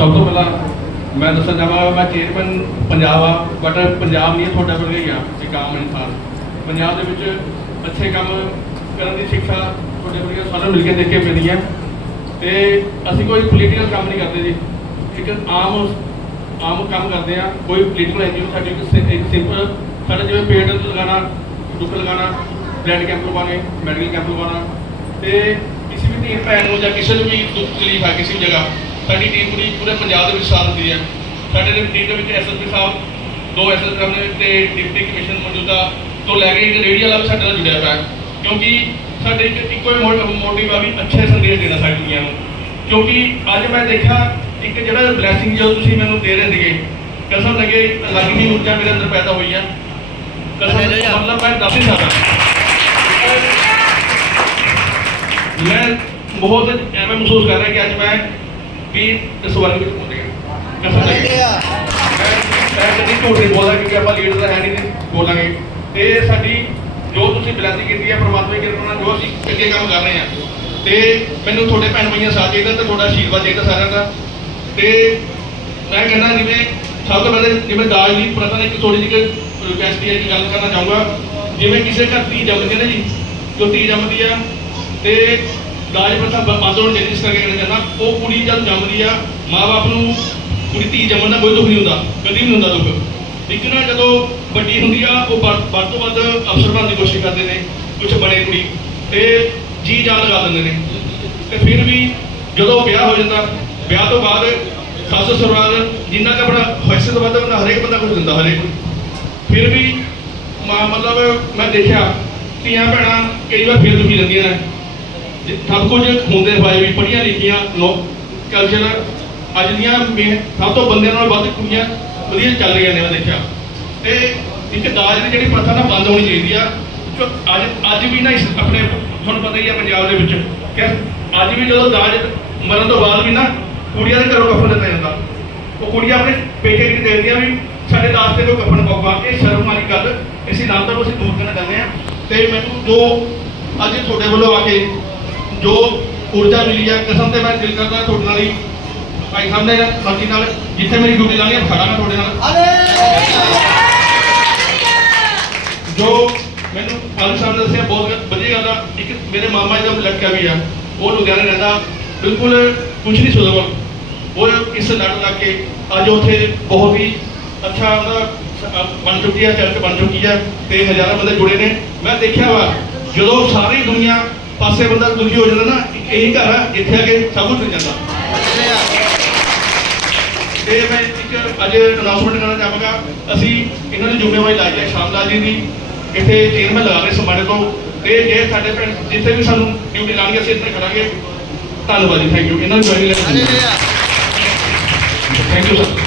ਸਭ ਤੋਂ ਪਹਿਲਾਂ ਮੈਂ ਦੱਸਣਾ ਚਾਹਾਂਗਾ ਮੈਂ ਚੇਅਰਮੈਨ ਪੰਜਾਬ ਆ ਬਟ ਪੰਜਾਬ ਨਹੀਂ ਹੈ, ਤੁਹਾਡਾ ਵਰਗਾ ਹੀ ਆ ਇੱਕ ਆਮ ਇਨਸਾਨ। ਪੰਜਾਬ ਦੇ ਵਿੱਚ ਅੱਛੇ ਕੰਮ ਕਰਨ ਦੀ ਸਿੱਖਿਆ ਤੁਹਾਡੇ ਵਰਗੇ ਸਾਰਿਆਂ ਨੂੰ ਮਿਲ ਕੇ ਦੇਖ ਕੇ ਮਿਲਦੀ ਹੈ। ਤੇ ਅਸੀਂ ਕੋਈ ਪੋਲੀਟੀਕਲ ਕੰਮ ਨਹੀਂ ਕਰਦੇ ਜੀ। ਇੱਕ ਆਮ ਆਮ ਕੰਮ ਕਰਦੇ ਆ ਕੋਈ ਪੋਲੀਟੀਕਲ ਐਨਜੀਓ ਸਾਡੇ ਇੱਕ ਸਿੰਪਲ ਸਾਡੇ ਜਿਵੇਂ ਪੇੜ ਲਗਾਉਣਾ ਰੁੱਖ ਲਗਾਉਣਾ ਬਲੱਡ ਕੈਂਪ ਲਗਵਾਉਣੇ ਮੈਡੀਕਲ ਕੈਂਪ ਲਗਵਾਉਣਾ ਤੇ ਕਿਸੇ ਵੀ ਧੀ ਭੈਣ ਨੂੰ ਜਾਂ ਕਿਸੇ ਨੂੰ ਵੀ ਦੁੱਖ ਤਕਲੀਫ ਹੈ ਕਿਸੇ ਵੀ ਜਗ੍ਹਾ ਸਾਡੀ ਟੀਮ ਪੂਰੀ ਪੂਰੇ ਪੰਜਾਬ ਦੇ ਵਿੱਚ ਸਾਥ ਦਿੰਦੀ ਹੈ। ਸਾਡੇ ਦੇ ਟੀਮ ਦੇ ਵਿੱਚ ਐਸਐਸਪੀ ਸਾਹਿਬ ਦੋ ਐਸਐਸਪੀ ਸਾਹਿਬ ਨੇ ਤੇ ਡਿਪਟੀ ਕਮਿਸ਼ਨ ਮੌਜੂਦਾ ਤੋਂ ਲੈ ਕੇ ਇੱਕ ਰੇਡੀਓ ਵਾਲਾ ਸਾਡੇ ਨਾਲ ਜੁੜਿਆ ਪਿਆ ਹੈ। ਕਿਉਂਕਿ ਸਾਡੇ ਇੱਕ ਇੱਕੋ ਹੀ ਮੋਟਿਵ ਆ ਵੀ ਅੱਛੇ ਸੰਦੇਸ਼ ਦੇਣਾ ਸਾਡੀ ਦੁਨੀਆ ਨੂੰ। ਕਿਉਂਕਿ ਅੱਜ ਮੈਂ ਦੇਖਿਆ ਇੱਕ ਜਿਹੜਾ ਬਲੇਸਿੰਗ ਜੋ ਤੁਸੀਂ ਮੈਨੂੰ ਦੇ ਰਹੇ ਸੀਗੇ ਕਸਮ ਲੱਗੇ ਅਲੱਗ ਹੀ ਊਰਜਾ ਮੇਰੇ ਅੰਦਰ ਪੈਦਾ ਹੋਈ ਹੈ ਕਸਮ ਮਤਲਬ ਮੈਂ ਦੱਸ ਨਹੀਂ ਸਕਦਾ। ਮੈਂ ਬਹੁਤ ਐਵੇਂ ਮਹਿਸੂਸ ਕਰ ਰਿਹਾ ਕਿ ਅੱਜ ਮੈਂ ਵੀ ਇਸ ਵਰਗ ਵਿੱਚ ਪਹੁੰਚ ਗਿਆ ਕਸਮ ਲੱਗੇ ਮੈਂ ਕਦੀ ਝੂਠ ਨਹੀਂ ਬੋਲਦਾ ਕਿਉਂਕਿ ਆਪਾਂ ਲੀਡਰ ਹੈ ਨਹੀਂ ਬੋਲਾਂਗੇ। ਤੇ ਸਾਡੀ ਜੋ ਤੁਸੀਂ ਬਲੈਸਿੰਗ ਕੀਤੀ ਹੈ ਪ੍ਰਮਾਤਮਾ ਦੀ ਕਿਰਪਾ ਨਾਲ ਜੋ ਅਸੀਂ ਚੰਗੇ ਕੰਮ ਕਰ ਰਹੇ ਹਾਂ ਤੇ ਮੈਨੂੰ ਤੁਹਾਡੇ ਭੈਣ ਭਾਈਆਂ ਸਾਥ ਚਾਹੀਦਾ ਤੇ ਤੁਹਾਡਾ ਆਸ਼ੀਰਵਾਦ ਚਾਹੀਦਾ ਸਾਰਿਆਂ ਦਾ। ਤੇ ਮੈਂ ਕਹਿੰਦਾ ਜਿਵੇਂ ਸਭ ਤੋਂ ਪਹਿਲੇ ਜਿਵੇਂ ਦਾਜ ਦੀ ਪ੍ਰਥਾ ਨੇ ਇੱਕ ਥੋੜੀ ਜਿਹੀ ਰਿਕੁਐਸਟ ਹੈ ਕਿ ਗੱਲ ਕਰਨਾ ਚਾਹੂੰਗਾ। ਜਿਵੇਂ ਕਿਸੇ ਘਰ ਧੀ ਜੰਮਦੀ ਹੈ ਨਾ ਜੀ ਜੋ ਧੀ ਜੰਮਦੀ ਆ ਤੇ ਦਾਜ ਪ੍ਰਥਾ ਬੰਦ ਹੋਣ ਚਾਹੀਦੀ ਇਸ ਕਰਕੇ ਕਹਿਣਾ ਚਾਹੁੰਦਾ ਉਹ ਕੁੜੀ ਜਦ ਜੰਮਦੀ ਆ, ਮਾਂ-ਬਾਪ ਨੂੰ ਕੁੜੀ ਧੀ ਜੰਮਣ ਦਾ ਕੋਈ ਦੁੱਖ ਨਹੀਂ ਹੁੰਦਾ, ਕਦੀ ਵੀ ਨਹੀਂ ਹੁੰਦਾ ਦੁੱਖ। ਲੇਕਿਨ ਜਦੋਂ ਵੱਡੀ ਹੁੰਦੀ ਆ, ਉਹ ਵੱਧ ਤੋਂ ਵੱਧ ਅਫਸਰ ਬਣਨ ਦੀ ਕੋਸ਼ਿਸ਼ ਕਰਦੇ ਨੇ ਕੁਝ ਬਣੇ ਕੁੜੀ, ਤੇ ਜੀ ਜਾਨ ਲਗਾ ਦਿੰਦੇ ਨੇ। ਤੇ ਫਿਰ ਵੀ ਜਦੋਂ ਵਿਆਹ ਹੋ ਜਾਂਦਾ, ਵਿਆਹ ਤੋਂ ਬਾਅਦ ਸੱਸ ਸਸੁਰਾਲ ਜਿੰਨਾ ਕੁ ਆਪਣਾ ਹਿੱਸੇ ਤੋਂ ਵੱਧ ਬੰਦਾ ਹਰੇਕ ਬੰਦਾ ਕੁਝ ਦਿੰਦਾ, ਹਰੇਕ ਫਿਰ ਵੀ ਮਾਂ ਮਤਲਬ ਮੈਂ ਦੇਖਿਆ, ਧੀਆਂ ਭੈਣਾਂ ਕਈ ਵਾਰ ਫਿਰ ਦੁਖੀ ਜਾਂਦੀਆਂ ਨੇ। ਸਭ ਕੁਝ ਹੁੰਦੇ ਹੋਏ ਵੀ ਪੜ੍ਹੀਆਂ ਲਿਖੀਆਂ ਲੋਕ ਕਲਚਰ ਅੱਜ ਦੀਆਂ ਸਭ ਤੋਂ ਬੰਦਿਆਂ ਨਾਲ ਵੱਧ ਕੁੜੀਆਂ ਵਧੀਆ ਚੱਲ ਰਹੀਆਂ ਨੇ, ਮੈਂ ਦੇਖਿਆ। ਤੇ ਇੱਕ ਦਾਜ ਦੀ ਜਿਹੜੀ ਪ੍ਰਥਾ ਨਾ ਬੰਦ ਹੋਣੀ ਚਾਹੀਦੀ ਆ। ਕਿਉਂ ਅੱਜ ਅੱਜ ਵੀ ਨਾ ਇਸ ਆਪਣੇ ਤੁਹਾਨੂੰ ਪਤਾ ਹੀ ਆ ਪੰਜਾਬ ਦੇ ਵਿੱਚ ਕਿ ਅੱਜ ਵੀ ਜਦੋਂ ਦਾਜ ਮਰਨ ਤੋਂ ਬਾਅਦ ਵੀ ਨਾ ਕੁੜੀਆਂ ਦੇ ਘਰੋਂ ਕਫਨ ਦਿੱਤਾ ਜਾਂਦਾ। ਉਹ ਕੁੜੀਆਂ ਆਪਣੇ ਪੇਕੇ ਵੀ ਦੇਖਦੀਆਂ ਵੀ ਸਾਡੇ ਦਾਸ ਤੇ ਕੋ ਕਫਨ ਪਾਊਗਾ। ਇਹ ਸ਼ਰਮ ਵਾਲੀ ਗੱਲ। ਇਸੇ ਨਾਮ ਤੋਂ ਅਸੀਂ ਦੂਰ ਕਰਨਾ ਚਾਹੁੰਦੇ ਆ। ਤੇ ਮੈਨੂੰ ਜੋ ਅੱਜ ਤੁਹਾਡੇ ਵੱਲੋਂ ਆ ਕੇ ਜੋ ਊਰਜਾ ਮਿਲੀ ਹੈ ਕਸਮ ਤੇ ਮੈਂ ਦਿਲ ਕਰਦਾ ਤੁਹਾਡੇ ਨਾਲ ਹੀ ਭਾਈ ਸਾਹਿਬ ਨੇ ਮਰਜ਼ੀ ਨਾਲ ਜਿੱਥੇ ਮੇਰੀ ਡਿਊਟੀ ਲਾਣੀ ਹੈ ਖੜਾ ਮੈਂ ਤੁਹਾਡੇ ਨਾਲ। ਜੋ ਮੈਨੂੰ ਫਾਦਰ ਸਾਹਿਬ ਨੇ ਦੱਸਿਆ ਬਹੁਤ ਵਧੀਆ ਗੱਲ ਆ। ਇੱਕ ਮੇਰੇ ਮਾਮਾ ਜੀ ਦਾ ਲੜਕਾ ਵੀ ਆ ਉਹ ਲੁਧਿਆਣੇ ਰਹਿੰਦਾ ਬਿਲਕੁਲ ਕੁਝ ਨਹੀਂ ਸੁਧਰਵਾ ਉਹ ਇਸ ਲੜ ਲੱਗ ਕੇ ਅੱਜ ਉੱਥੇ ਬਹੁਤ ਹੀ ਅੱਛਾ ਉਹਦਾ ਬਣ ਚੁੱਕੀ ਹੈ ਚਰਚ ਬਣ ਚੁੱਕੀ ਹੈ ਤੇ ਹਜ਼ਾਰਾਂ ਬੰਦੇ ਜੁੜੇ ਨੇ। ਮੈਂ ਦੇਖਿਆ ਵਾ ਜਦੋਂ ਸਾਰੀ ਦੁਨੀਆ ਪਾਸੇ ਬੰਦਾ ਦੁਖੀ ਹੋ ਜਾਂਦਾ ਨਾ ਇੱਕ ਇਹੀ ਘਰ ਆ ਜਿੱਥੇ ਆ ਕੇ ਸਭ ਕੁਝ ਮਿਲ ਜਾਂਦਾ। ਤੇ ਮੈਂ ਇੱਕ ਅੱਜ ਅਨਾਉਂਸਮੈਂਟ ਕਰਨਾ ਚਾਹਾਂਗਾ ਅਸੀਂ ਇਹਨਾਂ ਦੀ ਜ਼ਿੰਮੇਵਾਰੀ ਲਾਈ ਹੈ ਸ਼ਾਮਲਾਲ ਜੀ ਦੀ। ਇੱਥੇ ਚੇਅਰਮੈਨ ਲਗਾ ਰਹੇ ਸਮਾਣੇ ਤੋਂ। ਤੇ ਜੇ ਸਾਡੇ ਪਿੰਡ ਜਿੱਥੇ ਵੀ ਸਾਨੂੰ ਡਿਊਟੀ ਲਾਣੀ ਅਸੀਂ ਇੱਥੇ ਕਰਾਂਗੇ। ਧੰਨਵਾਦ ਜੀ ਥੈਂਕ ਯੂ ਇਹਨਾਂ ਨੂੰ ਜੁਆਇਨ ਲੈਣਾ ਥੈਂਕ ਯੂ ਸਰ